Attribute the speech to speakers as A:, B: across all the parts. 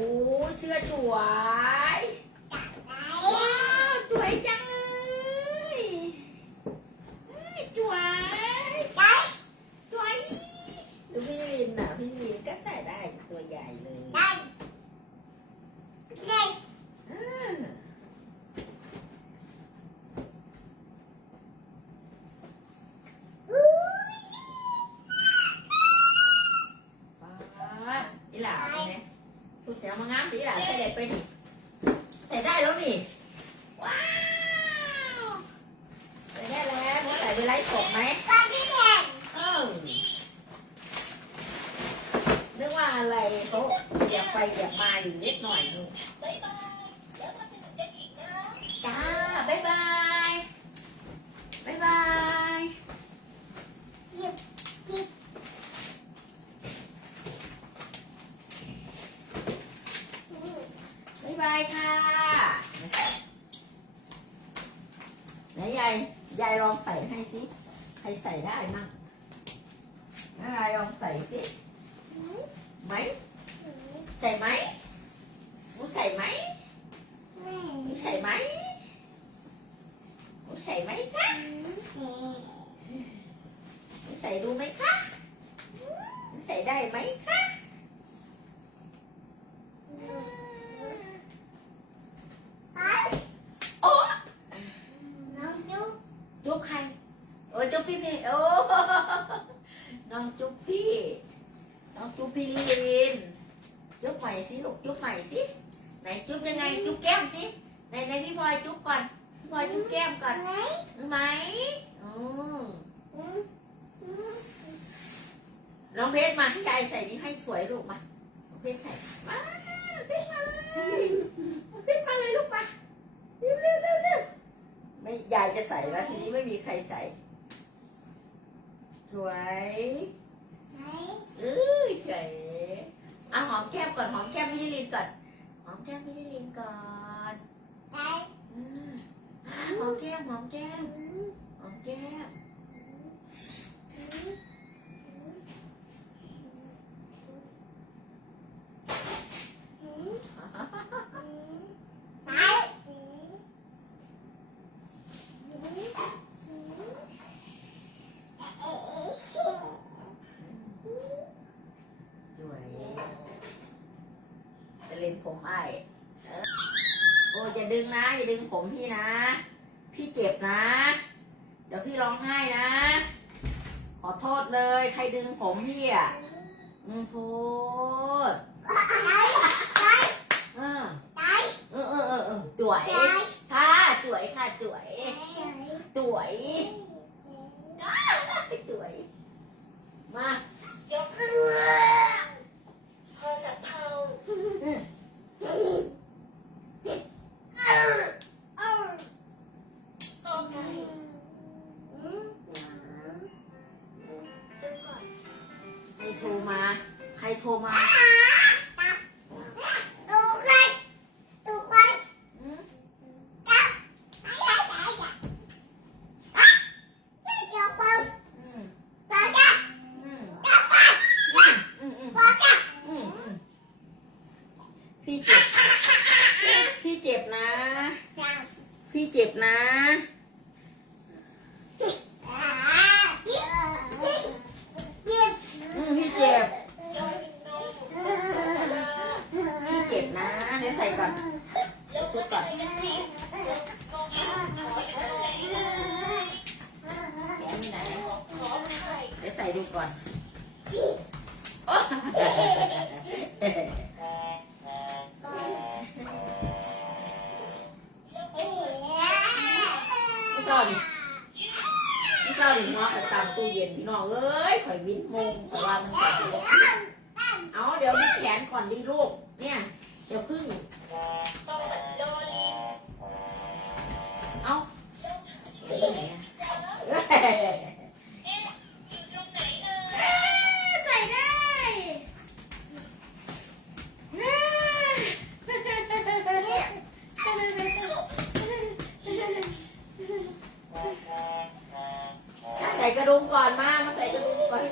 A: เชื่อชัว้าวสวยจังเลยเฮ้ยสวยสวยดูพี่ลินน่ะพี่ลินก็ใส่ได้ตัวใหญ่เลยอ่าป๊าดอีหล่าเป็นไง สุดยอดมางามดีหล่าใส่ได้ไปนี่ใส่ได้แล้วนี่ ว้าวใส่ได้แล้วเมื่อไหร่ไปไล่สดไหมเออนึกว่าอะไรเขาอยากไปอยากมาอยู่นิดหน่อยนึงจ้าบ๊ายบายบ๊ายบายบ๊ายบายค่ะไหน ยายยายลองใส่ให้สิ ใครใส่ได้มั่งยายลองใส่สิ ไหม ใส่ไหมหนูใส่ไหมหนูใส่ไหมหนูใส่ไหมคะหนูใส่ดูไหมคะหนูใส่ได้ไหมคะโอ้จุ๊บใคร พี่พี่โอ้น้องจุ๊บพี่ น้องจุ๊บพี่ลินจุ๊บใหม่สิลูกจุ๊บใหม่สิไหนจุ๊บยังไงจุ๊บแก้มสิไหนไหนพี่พลอยจุ๊บก่อนพี่พลอยจุ๊บแก้มก่อนรู้ไหมอืมน้องเพชรมาให้ยายใส่นี่ให้สวยลูกมาน้องเพชรใส่มาน้องเพชรมาเลยน้องเพชรมาเลยลูกมาเร็วเร็วเร็วเร็วไม่ยายจะใส่แล้วทีนี้ไม่มีใครใส่ สวยเอ้ยเก๋อะหอมแก้มก่อนหอมแก้มพี่ลินก่อนหอมแก้มพี่ลินก่อนอืมอะหอมแก้มหอมแก้มหอมแก้ม สวยจะ เล่นผมไอ้ายเออโอ้อย่าดึงนะอย่าดึงผมพี่นะ พี่เจ็บนะ เดี๋ยวพี่ร้องไห้นะ ขอโทษเลย ใครดึงผมพี่อะอืมโทษเออเออเออเออเออสวยค่ะสวยค่ะสวยสวยสวย มาใรมาพี่เจ็บ พี่เจ็บนะ พี่เจ็บนะ ดูก่อนพี่ซ่อนพี่ซ่อนหัวข่อยตามตู้เย็นพี่น้องเอ้ยข่อยวินมงข่อยว่ามันข่อยวินเอาเดี๋ยวมีแขนก่อนดีลูก เนี่ย เดี๋ยวพึ่ง ก่อนมา มาใส่กระดูกก่อน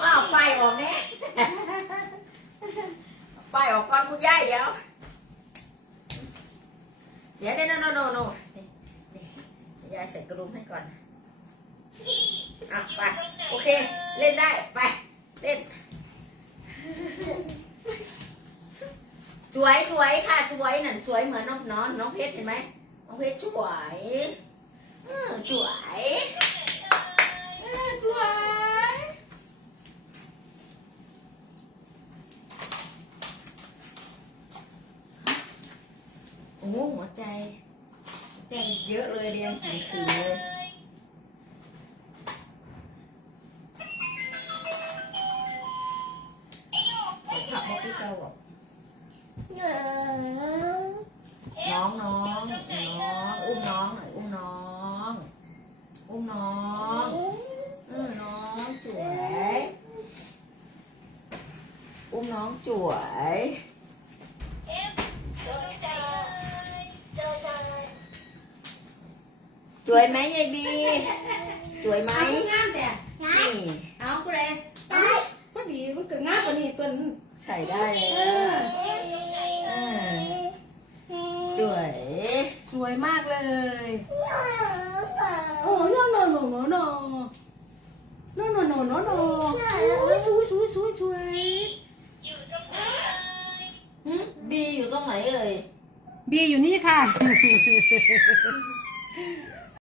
A: มาเอาไปออกแน่ไปออกก่อนคุณยายเดี๋ยว เดี๋ยวเดี๋ยวนนนยายใส่กระดุมให้ก่อนอ่ไป โอเค เล่นได้ ไป เล่น สวยสวยค่ะ สวยนั่นสวยเหมือนน้องน้องน้องเพชรเห็นไหม 会拽，嗯，拽，嗯，拽。โอ้หัวใจหัวใจเยอะเลยเรียงถังสีเลย ผักมาพี่เจ้าบอกน้องน้อง อุ้มน้องสวยสวยไหมยายบีสวยไหม
B: เอาผู้งามแต่
A: นี่
B: เอาผู้ใดพอดีมันก็งามกว่านี้ตัวนึง
A: ใส่ได้เลยเออสวย
B: สวยมากเลยโอ้ no no no no no no no no no no โอ้ยสวยสวยสวยสวย
A: หึ บีอยู่ตรงไหนเอ่ย
B: บีอยู่นี่ค่ะ